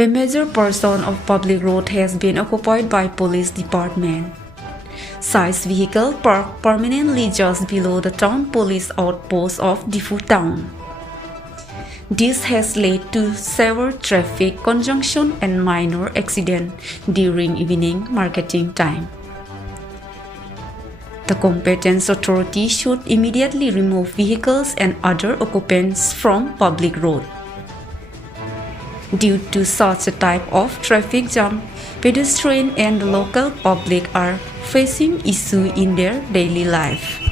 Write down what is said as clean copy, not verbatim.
A major portion of public road has been occupied by police department. Size vehicle parked permanently just below the town police outpost of Diphu town. This has led to severe traffic congestion and minor accidents during evening marketing time. The competent authority should immediately remove vehicles and other occupants from public road. Due to such a type of traffic jam, pedestrians and the local public are facing issues in their daily life.